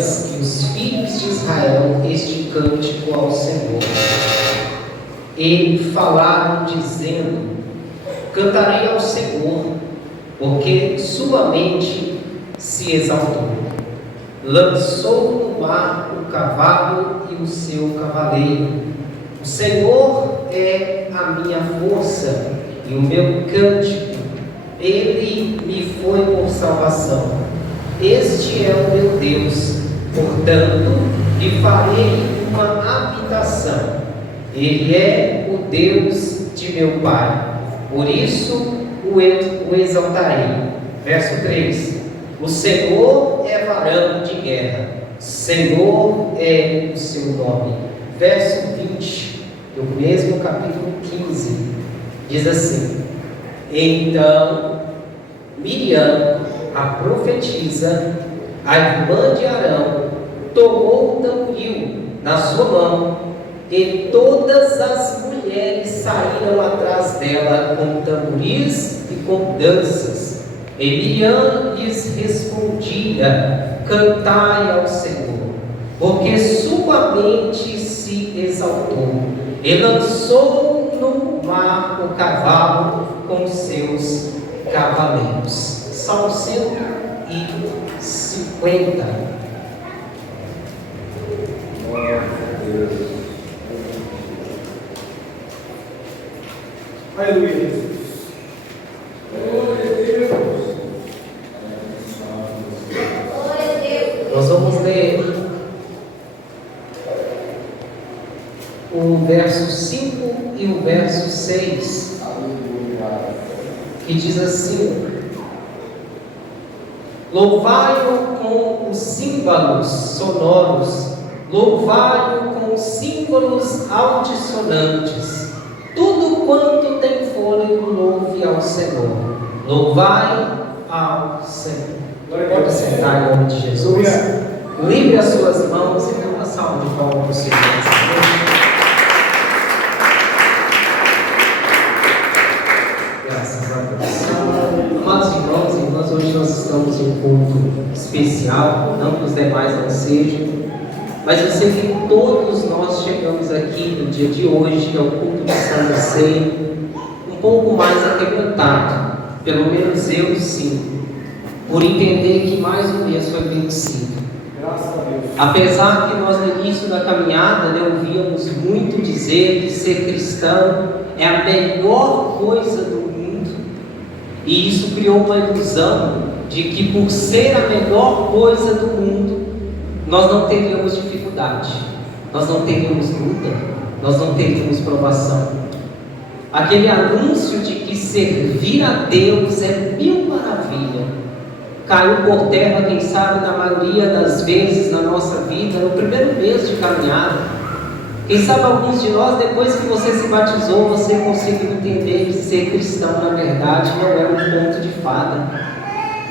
delas que os filhos de Israel este cântico ao Senhor. E falaram dizendo: cantarei ao Senhor, porque sua mente se exaltou. Lançou no mar o cavalo e o seu cavaleiro. O Senhor é a minha força e o meu cântico. Ele me foi por salvação. Este é o meu Deus, portanto, lhe farei uma habitação. Ele é o Deus de meu Pai, por isso o exaltarei. Verso 3: o Senhor é varão de guerra, Senhor é o seu nome. Verso 20, do mesmo capítulo 15, diz assim: então Miriam, a profetisa, a irmã de Arão, tomou o tamboril na sua mão, e todas as mulheres saíram atrás dela com tamboris e com danças. E Miriam lhes respondia: cantai ao Senhor, porque sua mente se exaltou, e lançou no mar o cavalo com seus cavaleiros. Salmo 150. Glória a Deus. Aleluia, Jesus. Glória a Deus. Nós vamos ler o verso 5 e o verso 6, que diz assim: louvai-o com os símbolos sonoros, louvai-o com os símbolos altissonantes. Tudo quanto tem fôlego, louve ao Senhor. Louvai ao Senhor. Pode sentar em nome de Jesus. Livre as suas mãos e dê uma salva de palmas para o Senhor. Graças a Deus. Amados irmãos e irmãs, hoje nós estamos em um culto especial, não que os demais não sejam, mas eu sei que todos nós chegamos aqui no dia de hoje, que é o culto de Santa Ceia, um pouco mais arrebentado, pelo menos eu sim, por entender que mais um mês foi vencido. Graças a Deus. Apesar que nós no início da caminhada ouvíamos muito dizer que ser cristão é a melhor coisa do mundo, e isso criou uma ilusão de que por ser a melhor coisa do mundo, nós não teríamos dificuldade, nós não teríamos luta, nós não teríamos provação. Aquele anúncio de que servir a Deus é mil maravilha caiu por terra, quem sabe, na maioria das vezes na nossa vida, no primeiro mês de caminhada. Quem sabe alguns de nós, depois que você se batizou, você conseguiu entender que ser cristão, na verdade, não é um conto de fada,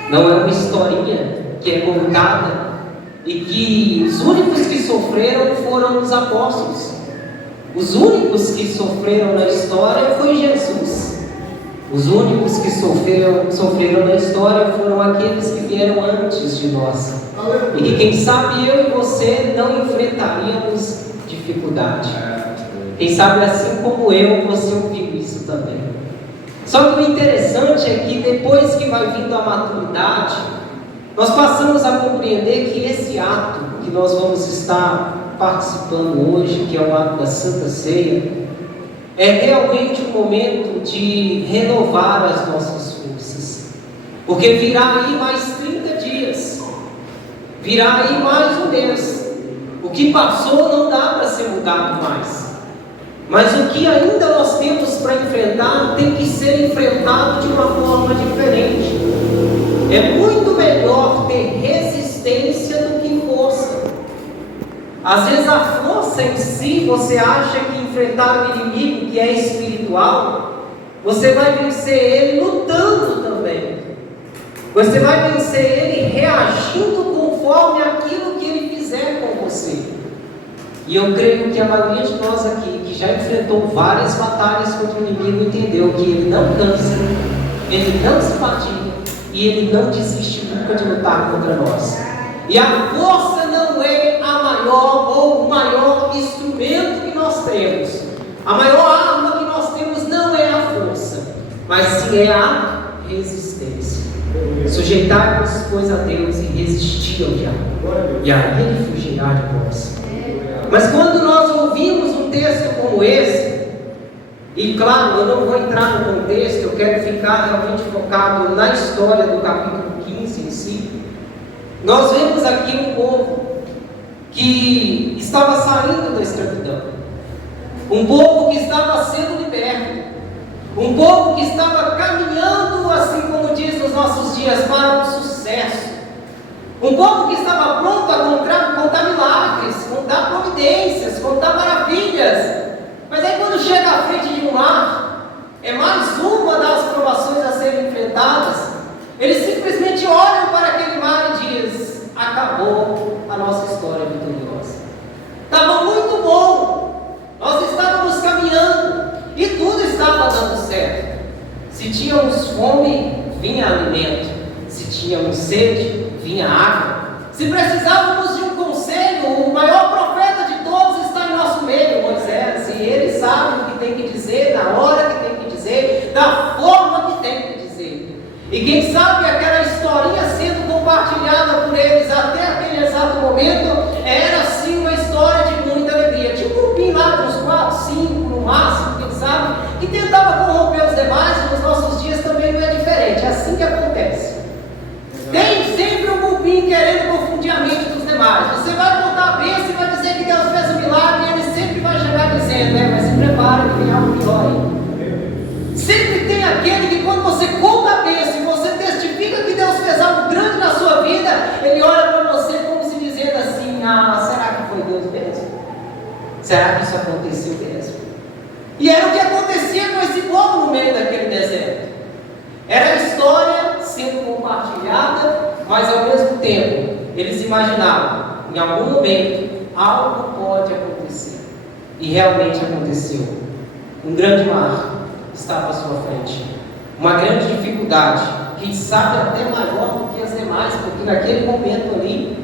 não é uma historinha que é contada e que os únicos que sofreram foram os apóstolos. Os únicos que sofreram na história foi Jesus. Os únicos que sofreram na história foram aqueles que vieram antes de nós. E que quem sabe eu e você não enfrentaríamos dificuldade. Quem sabe assim como eu, você ouviu isso também. Só que o interessante é que depois que vai vindo a maturidade, nós passamos a compreender que esse ato que nós vamos estar participando hoje, que é o ato da Santa Ceia, é realmente um momento de renovar as nossas forças, porque virá aí mais 30 dias, virá aí mais um mês. O que passou não dá para ser mudado mais, mas o que ainda nós temos para enfrentar tem que ser enfrentado de uma forma diferente. É muito melhor ter resistência do que força. Às vezes a força em si, você acha que enfrentar o inimigo que é espiritual, você vai vencer ele lutando também. Você vai vencer ele reagindo conforme aquilo que ele fizer com você. E eu creio que a maioria de nós aqui, que já enfrentou várias batalhas contra o inimigo, entendeu que ele não cansa, ele não se fatiga e ele não desiste nunca de lutar contra nós. E a força não maior ou o maior instrumento que nós temos, a maior arma que nós temos não é a força, mas sim é a resistência. Sujeitai-vos, pois, a Deus e resistir ao diabo, e aí ele fugirá de vós. Mas quando nós ouvimos um texto como esse, e claro, eu não vou entrar no contexto, eu quero ficar realmente focado na história do capítulo 15 em si, nós vemos aqui um povo que estava saindo da escravidão, um povo que estava sendo liberto, um povo que estava caminhando, assim como diz nos nossos dias, para o sucesso, um povo que estava pronto a contar milagres, contar providências, contar maravilhas. Mas aí quando chega à frente de um mar, é mais uma das provações a serem enfrentadas. Eles simplesmente olham para aquele mar e dizem: acabou a nossa história vitoriosa. Estava muito bom, nós estávamos caminhando e tudo estava dando certo. Se tínhamos fome, vinha alimento. Se tínhamos sede, vinha água. Se precisávamos de um conselho, o maior profeta de todos está em nosso meio, Moisés, e ele sabe o que tem que dizer, na hora que tem que dizer, da forma que tem que dizer. E quem sabe aquela historinha sendo compartilhada por eles até aquele exato momento era sim uma história de muita alegria. Tinha um grupinho lá de uns 4, 5 no máximo, quem sabe, que tentava corromper os demais, e nos nossos dias também não é diferente, é assim que acontece. Tem sempre um grupinho querendo confundir a mente dos demais. Você vai contar a bênção e vai dizer que Deus fez um milagre, e ele sempre vai chegar dizendo: mas se prepare que vem algo pior aí. Sempre tem aquele que quando você conta a bênção e você testifica que Deus fez algo grande na sua vida, ele olha para você como se dizendo assim: será que foi Deus mesmo? Será que isso aconteceu mesmo? E era o que acontecia com esse povo no meio daquele deserto. Era a história sendo compartilhada, mas ao mesmo tempo eles imaginavam, em algum momento, algo pode acontecer. E realmente aconteceu. Um grande mar estava à sua frente. Uma grande dificuldade, quem sabe até maior do que as demais, porque naquele momento ali,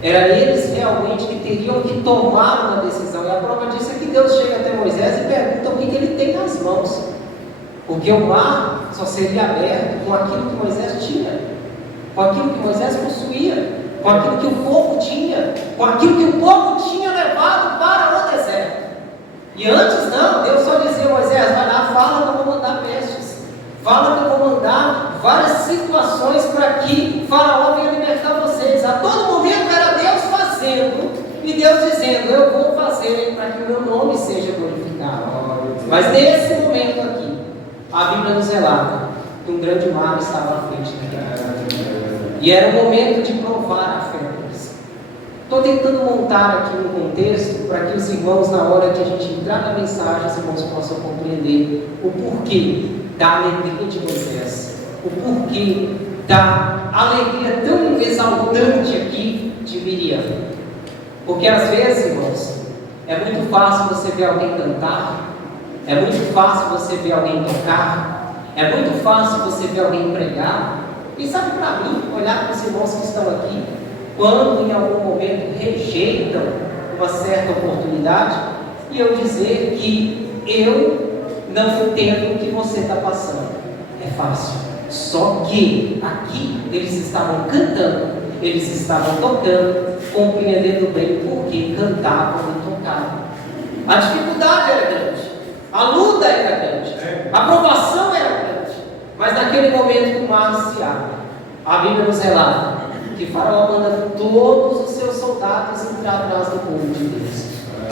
era eles realmente que teriam que tomar uma decisão. E a prova disso é que Deus chega até Moisés e pergunta o que ele tem nas mãos. Porque o mar só seria aberto com aquilo que Moisés tinha, com aquilo que Moisés possuía, com aquilo que o povo tinha, com aquilo que o povo tinha levado para o deserto. E antes não, Deus só dizia a Moisés: vai lá, fala que eu vou mandar pestes, fala que eu vou mandar várias situações para que Faraó venha libertar vocês. A todo momento era Deus fazendo e Deus dizendo: eu vou fazer para que o meu nome seja glorificado. Mas nesse momento aqui, a Bíblia nos relata que um grande mar estava à frente daquele. E era o momento de provar a fé deles. Estou tentando montar aqui um contexto para que os irmãos, na hora de a gente entrar na mensagem, os irmãos possam compreender o porquê da alegria de Moisés, o porquê da alegria tão exaltante aqui de Miriam. Porque às vezes, irmãos, é muito fácil você ver alguém cantar, é muito fácil você ver alguém tocar, é muito fácil você ver alguém pregar. E sabe, para mim, olhar para os irmãos que estão aqui, quando em algum momento rejeitam uma certa oportunidade, e eu dizer que eu não entendo o que você está passando. É fácil. Só que aqui eles estavam cantando, eles estavam tocando, compreendendo bem por que cantavam e tocavam. A dificuldade era grande, a luta era grande, a provação era grande, mas naquele momento o mar se abre. A Bíblia nos relata que Faraó manda todos os seus soldados entrar atrás do povo de Deus.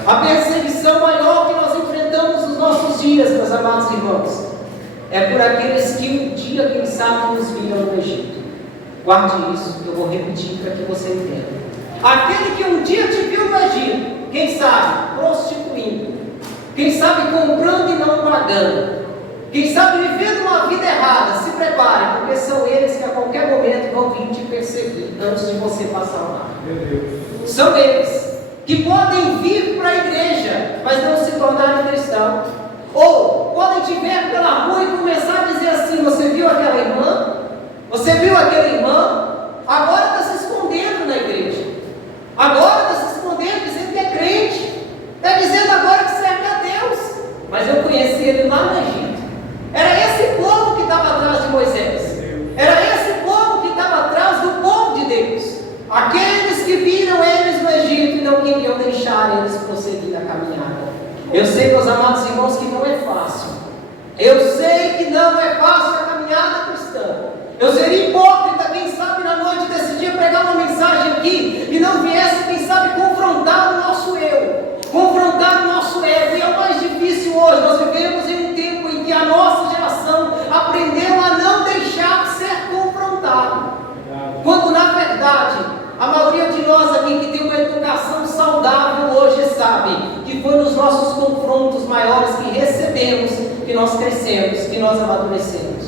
A perseguição maior que nós enfrentamos nos nossos dias, meus amados irmãos, é por aqueles que um dia, quem sabe, nos viram no Egito. Guarde isso, eu vou repetir para que você entenda. Aquele que um dia te viu no Egito, quem sabe, prostituindo, quem sabe, comprando e não pagando, quem sabe, vivendo uma vida errada, se prepare, porque são eles que a qualquer momento vão vir te perseguir antes de você passar o mar. São eles que podem vir para a igreja, mas não se tornarem cristãos. Ou podem te ver pela rua e começar a dizer assim: você viu aquela irmã? Você viu aquele irmão? Agora está se escondendo na igreja. Agora está se escondendo deixar eles prosseguir na caminhada. Eu sei, meus amados irmãos, que não é fácil. Eu sei que não é fácil a caminhada cristã. Eu seria hipócrita, quem sabe, na noite desse dia pregar uma mensagem aqui e não viesse, quem sabe, confrontar o nosso eu, confrontar o nosso ego. E é o mais difícil hoje. Nós vivemos em um tempo em que a nossa geração aprendeu a não deixar ser confrontado, quando na verdade a maioria de nós aqui que tem uma educação saudável hoje sabe que foi nos nossos confrontos maiores que recebemos, que nós crescemos, que nós amadurecemos.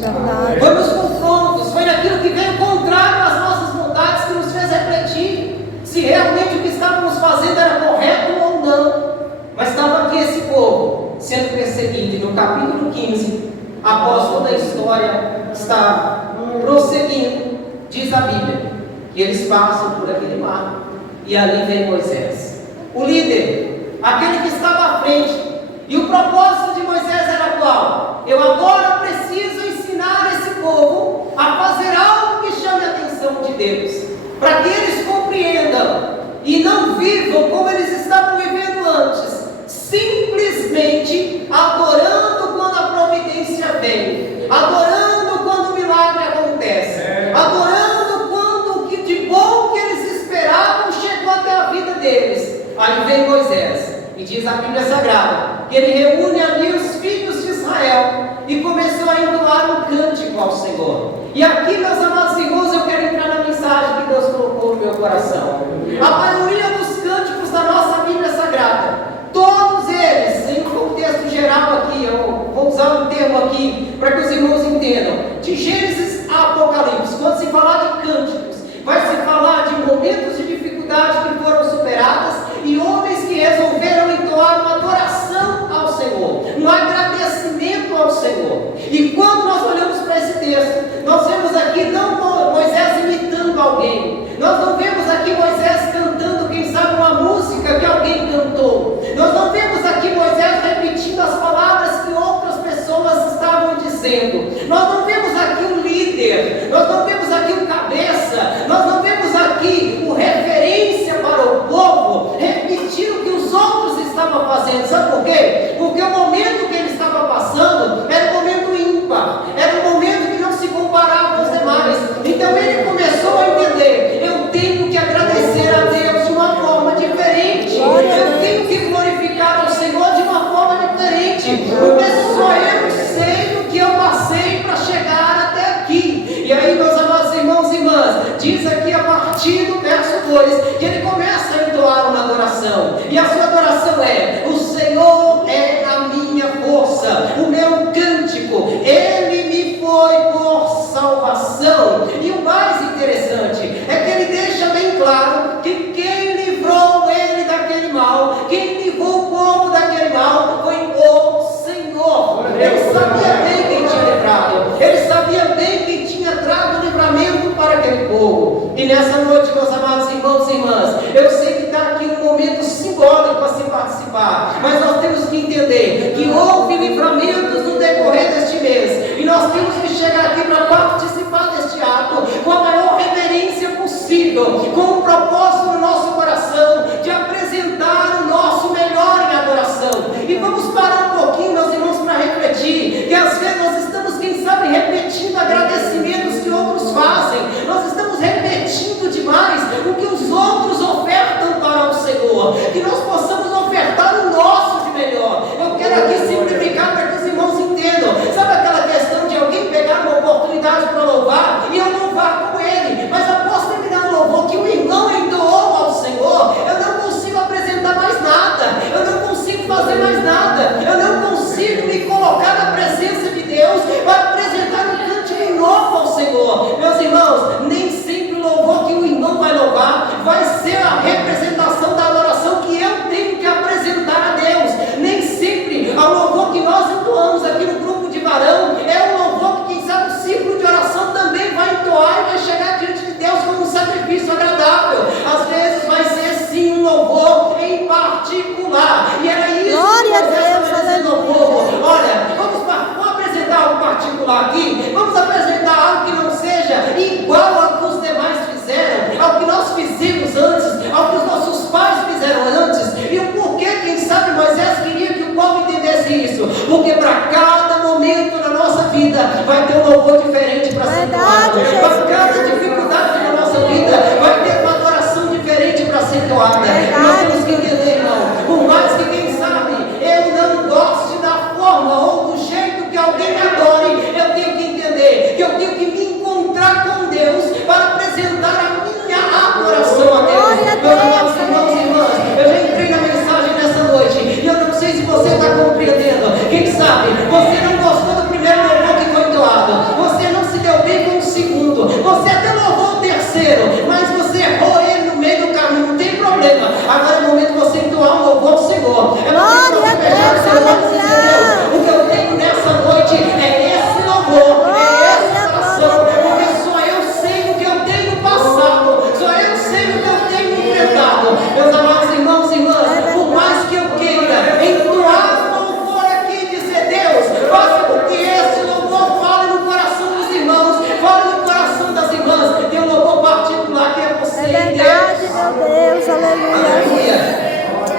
Foi nos confrontos, foi naquilo que veio contrário às nossas vontades que nos fez refletir se realmente o que estávamos fazendo era correto ou não. Mas estava aqui esse povo sendo perseguido, e no capítulo 15, após toda a história está prosseguindo, diz a Bíblia que eles passam por aquele mar e ali vem Moisés, o líder, aquele que estava à frente. E o propósito de Moisés era qual? Eu agora preciso ensinar esse povo a fazer algo que chame a atenção de Deus, para que eles compreendam e não vivam como eles estavam vivendo antes, simplesmente adorando quando a providência vem, adorando quando o milagre acontece, adorando quando o que de bom que eles esperavam chegou até a vida deles. Aí vem Moisés e diz a Bíblia Sagrada que ele reúne ali os filhos de Israel e começou a entoar um cântico ao Senhor. E aqui, meus amados irmãos, eu quero entrar na mensagem que Deus colocou no meu coração. A maioria dos cânticos da nossa Bíblia Sagrada, todos eles, em um contexto geral aqui, eu vou usar um termo aqui para que os irmãos entendam, de Gênesis a Apocalipse, quando se falar de cânticos, vai se falar de momentos de dificuldade que foram superadas e homens que resolveram entoar uma adoração ao Senhor, um agradecimento ao Senhor. E quando nós olhamos para esse texto, nós vemos aqui não Moisés imitando alguém, nós não vemos aqui Moisés cantando, quem sabe, uma música que alguém cantou, nós não vemos aqui Moisés repetindo as palavras que outras pessoas estavam dizendo, nós não vemos aqui o líder, nós não vemos aqui o cabeça, nós não vemos aqui o referência para o povo repetir o que os outros estavam fazendo. Sabe por quê? Porque o momento que ele estava passando era um momento ímpar, era um momento que não se comparava aos demais. Então ele começou a entender: eu tenho que agradecer a Deus de uma forma diferente, eu tenho que glorificar ao Senhor de uma forma diferente, porque só eu sei o que eu passei para chegar até aqui. E aí, meus amados irmãos e irmãs, diz aqui a partir do verso 2 que ele começa a entoar uma adoração, e a sua adoração é: o Senhor é a minha força, o meu cântico, ele me foi por salvação. E o mais interessante é que ele deixa bem claro que quem livrou ele daquele mal, quem livrou o povo daquele mal, foi o Senhor. Ele sabia bem quem tinha livrado, ele sabia bem quem tinha trago livramento para aquele povo. E nessa noite, meus amados irmãos e irmãs, eu sei que está aqui um momento simbólico para se participar, mas nós temos que entender que houve livramentos no decorrer deste mês, e nós temos que chegar aqui para participar deste ato com a maior reverência possível, com um propósito no nosso coração de apresentar o nosso melhor em adoração. E vamos parar um pouquinho, meus irmãos, para refletir que às vezes nós estamos, quem sabe, repetindo agradecimentos que outros fazem, nós estamos repetindo demais o que os outros ofertam para o Senhor, que nós possamos ofertar o nosso de melhor. Eu quero aqui simplificar para que os irmãos entendam. Sabe aquela questão de alguém pegar uma oportunidade para louvar e eu louvar com ele, mas após terminar o louvor que o irmão entrou entoada. Nós temos que entender, irmão, por mais que quem sabe eu não goste da forma ou do jeito que alguém me adore, eu tenho que entender que eu tenho que me encontrar com Deus para apresentar a minha adoração a Deus. Meus irmãos e irmãs, eu já entrei na mensagem nessa noite e eu não sei se você está compreendendo. Quem sabe você não gostou do primeiro louvor que foi entoado, você não se deu bem com o segundo, você até louvou o terceiro, mas você errou ele no meio do caminho, não tem problema. Agora é o momento de você entoar um louvor ao Senhor. É o momento de você beijar o Senhor e dizer: Deus, o que eu tenho nessa noite é esse louvor, é essa oração, porque só eu sei o que eu tenho passado, só eu sei o que eu tenho enfrentado. Meus amados irmãos e irmãs, por mais que eu queira entoar louvor aqui e dizer: Deus, faça com que esse louvor fale no coração dos irmãos, fale no coração das irmãs. Tem um louvor particular que é você e verdade, Deus. meu Deus, aleluia.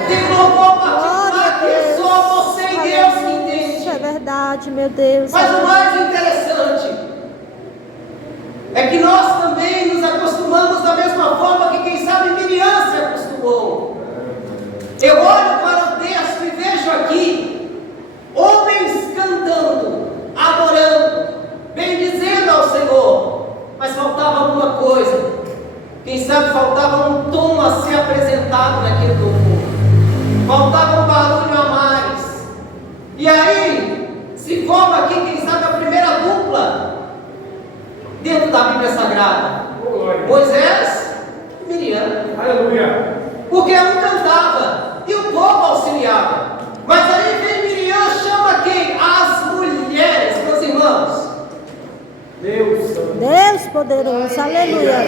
Tem um louvor particular que é só você e Deus que entende. Isso é verdade, meu Deus. Mas o mais interessante é que nós também nos acostumamos da mesma forma que quem sabe Miriam se acostumou. Eu olho para o texto e vejo aqui homens cantando, adorando, bendizendo ao Senhor, mas faltava alguma coisa. Quem sabe faltava um tom a ser apresentado naquele louvor, faltava um barulho a mais. E aí se forma aqui, quem sabe, a primeira dupla dentro da Bíblia Sagrada: Moisés e Miriam. Aleluia. Porque um cantava e o povo auxiliava. Mas aí vem Miriam, chama quem? As mulheres, meus irmãos. Deus poderoso, aleluia.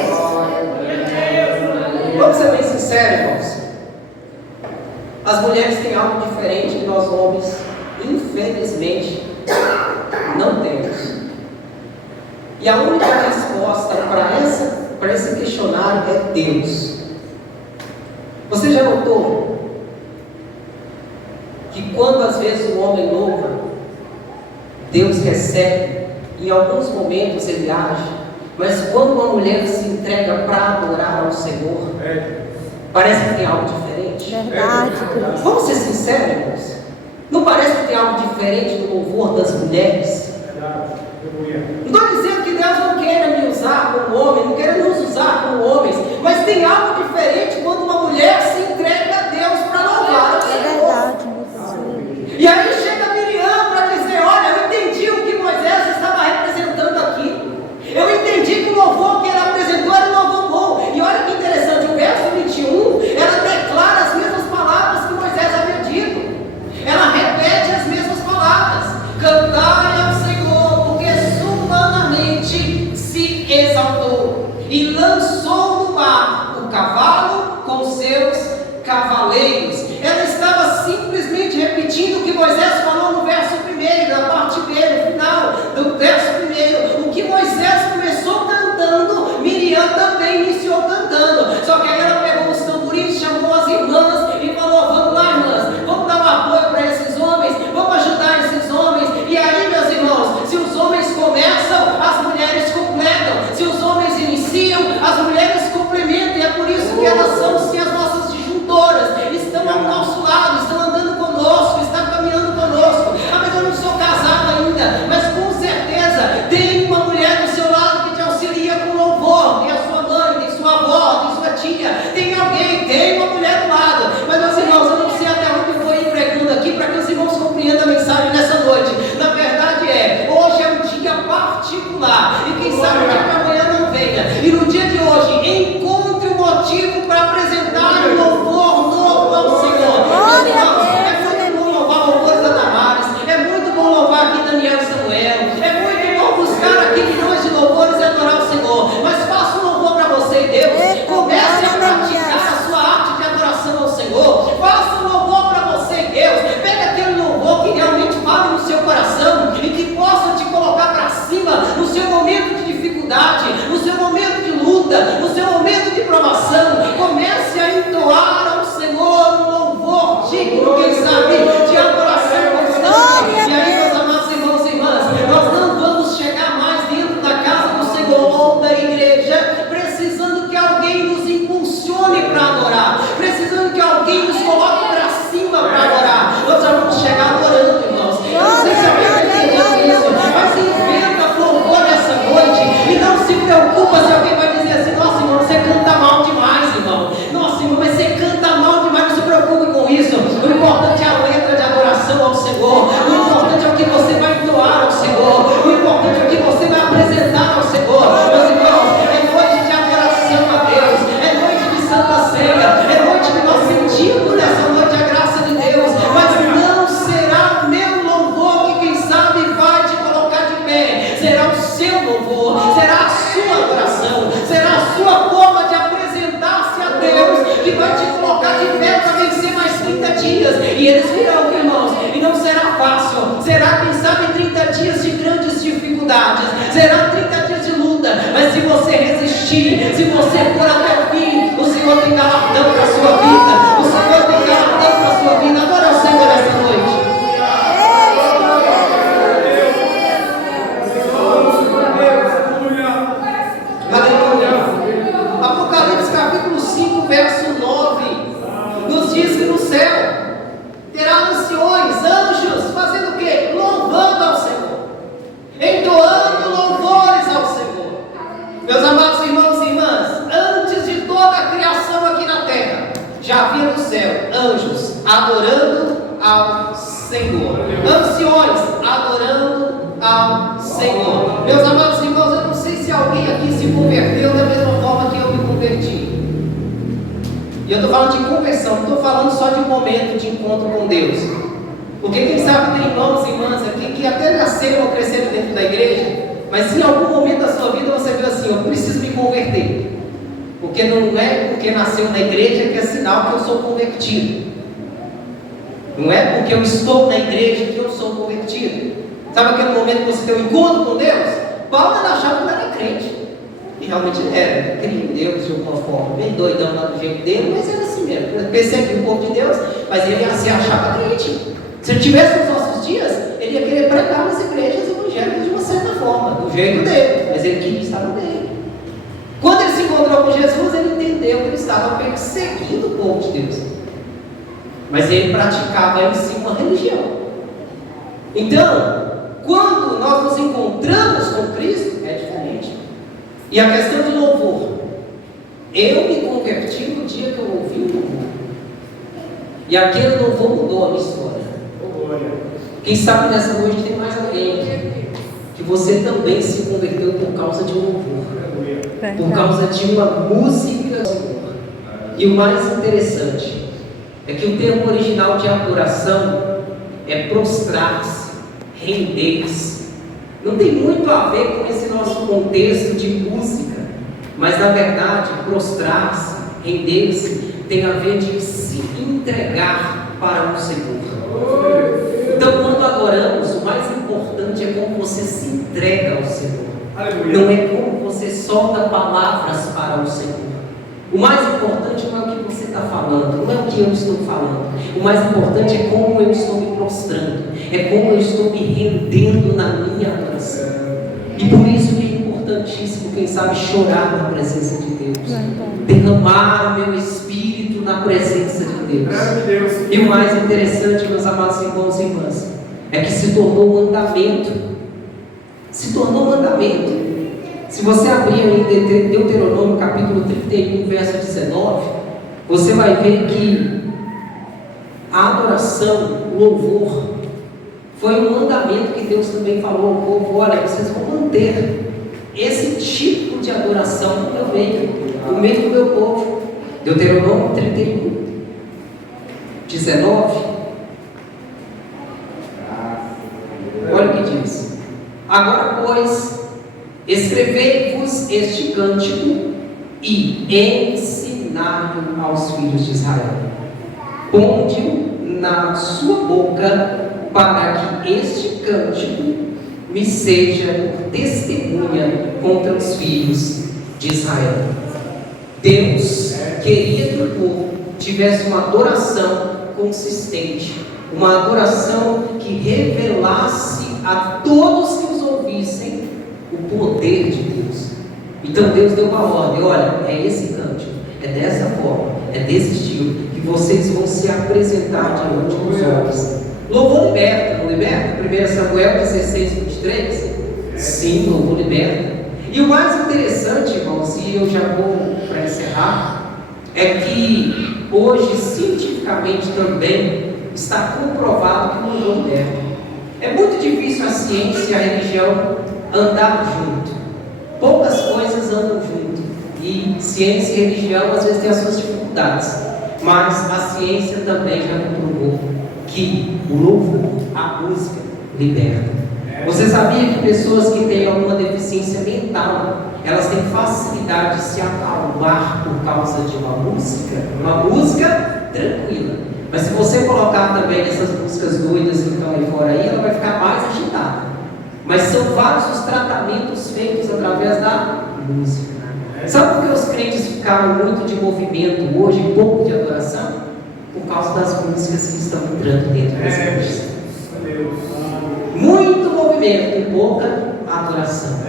Vamos ser bem sinceros, irmãos. As mulheres têm algo diferente que nós homens, infelizmente, não temos. E a única resposta para esse questionário é Deus. Você já notou que quando às vezes o homem louva, Deus recebe, em alguns momentos ele age, mas quando uma mulher se entrega para adorar ao Senhor, parece que tem algo diferente. Verdade, Deus. Vamos ser sinceros, irmãos? Não parece que tem algo diferente no louvor das mulheres? Não estou dizendo que Deus não queira me usar como homem, não queira nos usar como homens, mas tem algo diferente quando uma mulher se entrega a Deus para louvar ao Senhor. Verdade, meu Deus. E aí chega Miriam para dizer: olha, eu entendi o que Moisés estava representando aqui. Eu entendi que o louvor que ela apresentou era um louvor bom. E olha que interessante, o verso 21, ela declara as mesmas palavras que Moisés havia dito. Ela repete as mesmas palavras: cantai ao Senhor, porque humanamente se exaltou e lançou no mar o cavalo com seus cavaleiros. Ela estava simplesmente repetindo o que Moisés falou no verso 1, na parte B, no final do verso 1. O que Moisés começou cantando, Miriam também iniciou cantando. Só que aí ela pegou os tamborins, chamou as irmãs e falou: vamos lá, irmãs, vamos dar um apoio para esses homens, vamos ajudar esses homens. E aí, meus irmãos, se os homens começam, as mulheres completam. Se os homens iniciam, as mulheres complementam. E é por isso que elas são sim as nossas disjuntoras. Estão ao nosso lado, estão andando conosco, estão caminhando conosco. Ah, mas eu não sou casado ainda. Mas com certeza tem uma mulher do seu lado que te auxilia com louvor. Tem a sua mãe, tem sua avó, tem sua tia, tem alguém, tem uma mulher do lado. Mas, meus irmãos, eu não sei até onde eu vou ir pregando aqui para que os irmãos compreendam a mensagem nessa noite. Na verdade hoje é um dia particular. E quem sabe que amanhã não venha. E no dia de hoje, encontre um motivo para apresentar um louvor novo ao Senhor. Meus irmãos, é muito bom louvar louvores da Damares. É muito bom louvar aqui Daniel e Samuel. É muito bom buscar aqui milhões de louvores e adorar o Senhor. Mas faça um louvor para você e Deus. Comece a praticar a sua arte de adoração ao Senhor. Faça um louvor para você e Deus. Pega aquele louvor que realmente fale no seu coração e que possa te colocar para cima no seu momento de dificuldade. E eles virão, irmãos, e não será fácil. Será, quem sabe, 30 dias de grandes dificuldades. Será 30 dias de luta. Mas se você resistir, se você for até o fim, o Senhor tem galardão para a sua vida. O Senhor tem galardão para a sua vida. Adora o Senhor essa noite. Apocalipse capítulo 5, verso 9, nos diz que no céu terá anciões, anjos, fazendo o quê? Louvando ao Senhor, entoando louvores ao Senhor. Meus amados irmãos e irmãs, antes de toda a criação aqui na terra, já havia no céu anjos adorando ao Senhor, anciões adorando ao Senhor. Meus amados irmãos, eu não sei se alguém aqui se converteu da mesma forma que eu me converti. E eu estou falando de conversão, não estou falando só de um momento de encontro com Deus. Porque quem sabe tem irmãos e irmãs aqui que até nasceram ou cresceram dentro da igreja, mas em algum momento da sua vida você viu assim: eu preciso me converter. Porque não é porque nasceu na igreja que é sinal que eu sou convertido. Não é porque eu estou na igreja que eu sou convertido. Sabe aquele momento que você tem um encontro com Deus? Paulo achava que não era crente. E realmente ele era, cria em Deus de alguma forma, bem doidão lá do jeito dele, mas era assim mesmo. Ele percebia um pouco de Deus, mas ele se achava crente. Se ele tivesse nos nossos dias, ele ia querer pregar nas igrejas evangélicas de uma certa forma, do jeito dele, mas ele queria estar no dele. Quando ele se encontrou com Jesus, ele entendeu que ele estava perseguindo o povo de Deus, mas ele praticava em si uma religião. Então, quando nós nos encontramos com Cristo, é diferente. E a questão de louvor, eu me converti no dia que eu ouvi o louvor, e aquele louvor mudou a minha história. Quem sabe nessa noite tem mais alguém que você também se converteu por causa de um louvor, por causa de uma música. E o mais interessante é que o termo original de adoração é prostrar-se, render-se. Não tem muito a ver com esse nosso contexto de música, mas na verdade, prostrar-se, render-se, tem a ver de se entregar para o Senhor. Então, quando adoramos, o mais importante é como você se entrega ao Senhor. Aleluia. Não é como você solta palavras para o Senhor. O mais importante não é o que você está falando, não é o que eu estou falando. O mais importante é como eu estou me prostrando, é como eu estou me rendendo na minha adoração. E por isso que é importantíssimo, quem sabe, chorar na presença de Deus, derramar o meu espírito na presença de Deus. E o mais interessante, meus amados irmãos e irmãs, é que se tornou um mandamento. Se tornou um mandamento. Se você abrir em Deuteronômio capítulo 31, verso 19, você vai ver que a adoração, o louvor, foi um mandamento que Deus também falou ao povo: olha, vocês vão manter esse tipo de adoração no meio do meu povo. Deuteronômio 31, 19. Olha o que diz: agora, pois, escrevei-vos este cântico e ensinai-o aos filhos de Israel. Ponde-o na sua boca, para que este cântico me seja por testemunha contra os filhos de Israel. Deus queria que o povo tivesse uma adoração consistente, uma adoração que revelasse a todos que os ouvissem o poder de Deus. Então Deus deu uma ordem: olha, é esse cântico, é dessa forma, é desse estilo que vocês vão se apresentar diante dos homens. Louvor liberta, não liberta? 1 Samuel 16, 23. Sim, louvor liberta. E o mais interessante, irmãos, e eu já vou para encerrar, é que hoje cientificamente também está comprovado que o louvor liberta. É muito difícil a ciência e a religião andar junto. Poucas coisas andam junto. E ciência e religião às vezes têm as suas dificuldades. Mas a ciência também já comprovou que o louvor, a música, liberta. Você sabia que pessoas que têm alguma deficiência mental, elas têm facilidade de se acalmar por causa de uma música tranquila, Mas se você colocar também essas músicas doidas que estão aí fora aí, ela vai ficar mais agitada. Mas são vários os tratamentos feitos através da música. Sabe por que os crentes ficaram muito de movimento hoje e pouco de adoração? Por causa das músicas que estão entrando dentro das igrejas. Muito movimento e pouca adoração.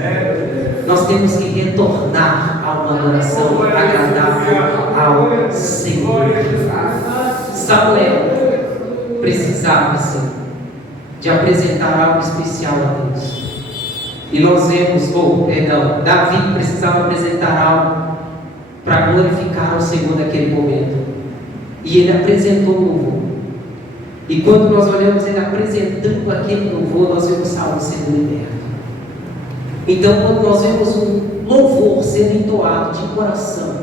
Nós temos que retornar a uma adoração agradável ao Senhor. Samuel precisava, sim, de apresentar algo especial a Deus. E nós vemos, Davi precisava apresentar algo para glorificar o Senhor naquele momento. E ele apresentou o louvor. E quando nós olhamos ele apresentando aquele louvor, nós vemos Saul sendo liberto. Então, quando nós vemos um louvor sendo entoado de coração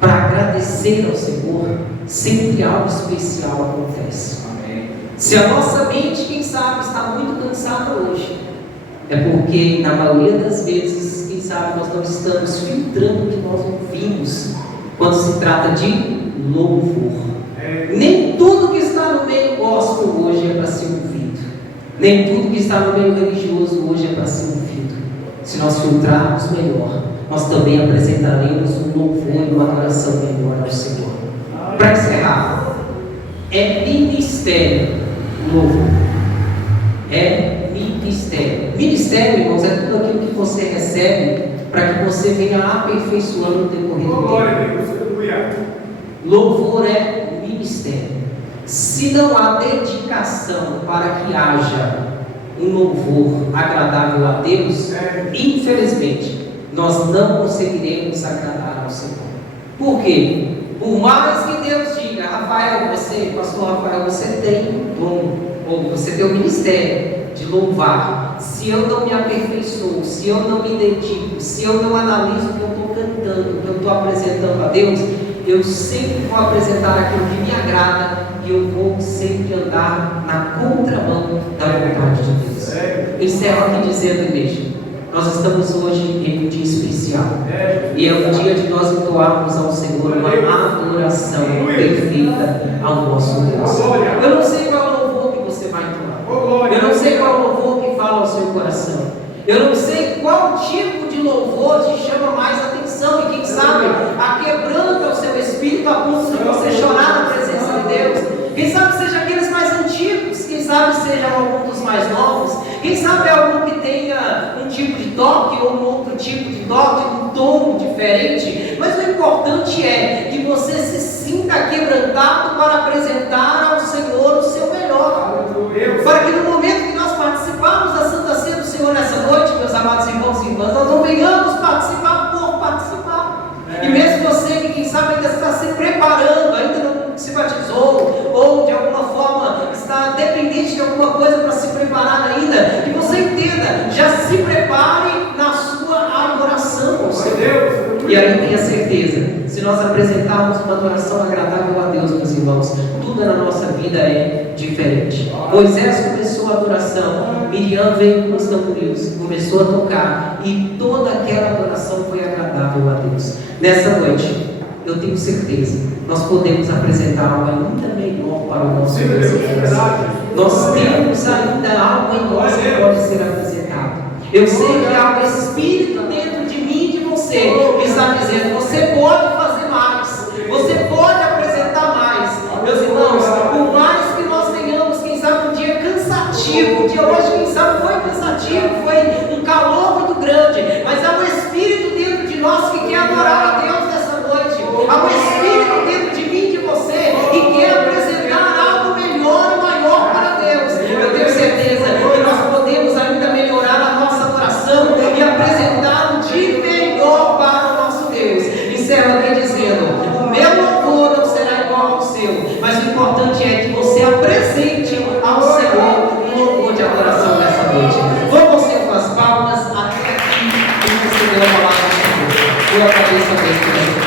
para agradecer ao Senhor, sempre algo especial acontece. Amém. Se a nossa mente, quem sabe, está muito cansada hoje, é porque, na maioria das vezes, quem sabe, nós não estamos filtrando o que nós ouvimos quando se trata de louvor. Nem tudo que está no meio gospel hoje é para ser ouvido. Nem tudo que está no meio religioso hoje é para ser ouvido. Se nós filtrarmos melhor, nós também apresentaremos um louvor e uma adoração melhor ao Senhor. Para encerrar, é ministério louvor. É ministério. Ministério, irmãos, é tudo aquilo que você recebe para que você venha aperfeiçoando no decorrer do tempo. Louvor é ministério. Se não há dedicação para que haja um louvor agradável a Deus, infelizmente, nós não conseguiremos agradar ao Senhor. Por quê? Por mais que Deus diga, Rafael, você, pastor Rafael, você tem um dom, ou você tem um ministério de louvar. Se eu não me aperfeiçoo, se eu não me dedico, se eu não analiso o que eu estou cantando, o que eu estou apresentando a Deus, eu sempre vou apresentar aquilo que me agrada e eu vou sempre andar na contramão da vontade de Deus. Encerro aqui dizendo, igreja, nós estamos hoje em um dia especial e é um dia de nós entoarmos ao Senhor uma adoração perfeita ao nosso Deus. Eu não sei qual é o louvor que você vai entoar, eu não sei qual é o louvor que fala ao seu coração, eu não sei qual tipo de louvor te chama mais atenção e quem sabe aquebranta o seu espírito a ponto de você chorar na presença de Deus. Quem sabe seja aqueles mais antigos, quem sabe sejam alguns dos mais novos, quem sabe algum que tenha um tipo de toque ou um outro tipo de toque, um tom diferente, mas o importante é que você se sinta quebrantado para apresentar ao Senhor o seu melhor, para que no momento que nós participarmos da Santa Ceia do Senhor nessa noite, meus amados irmãos e irmãs, nós não venhamos participar por participar, e mesmo você que quem sabe ainda está se preparando, ainda não se batizou, ou de alguma forma está dependente de alguma coisa para se preparar ainda, que você entenda, já se prepare na sua adoração ao Senhor. E aí tenha certeza, se nós apresentarmos uma adoração agradável a Deus, meus irmãos, tudo na nossa vida é diferente. Moisés começou a adoração, Miriam veio com os tamborins, começou a tocar, e toda aquela adoração foi agradável a Deus. Nessa noite, eu tenho certeza, nós podemos apresentar algo ainda melhor para o nosso Deus. Nós temos ainda algo em nós que pode ser apresentado. Eu sei que há um Espírito dentro de mim e de você que está dizendo, você pode fazer mais, você pode apresentar mais. Meus irmãos, por mais que nós tenhamos, quem sabe, um dia cansativo, o dia hoje, quem sabe, foi cansativo, foi um calor muito grande, mas há um Espírito dentro de nós que quer adorar a Deus nessa noite. Há um Espírito dentro de mim e de você que quer apresentar algo melhor e maior para Deus. Eu tenho certeza que nós podemos ainda melhorar a nossa adoração e apresentar o de melhor para o nosso Deus. Encerro aqui dizendo, o meu louvor não será igual ao seu, mas o importante é que você apresente ao Senhor um louvor de adoração nessa noite. Vamos ser com as palmas até aqui e receber a palavra do Senhor. Eu agradeço a Deus por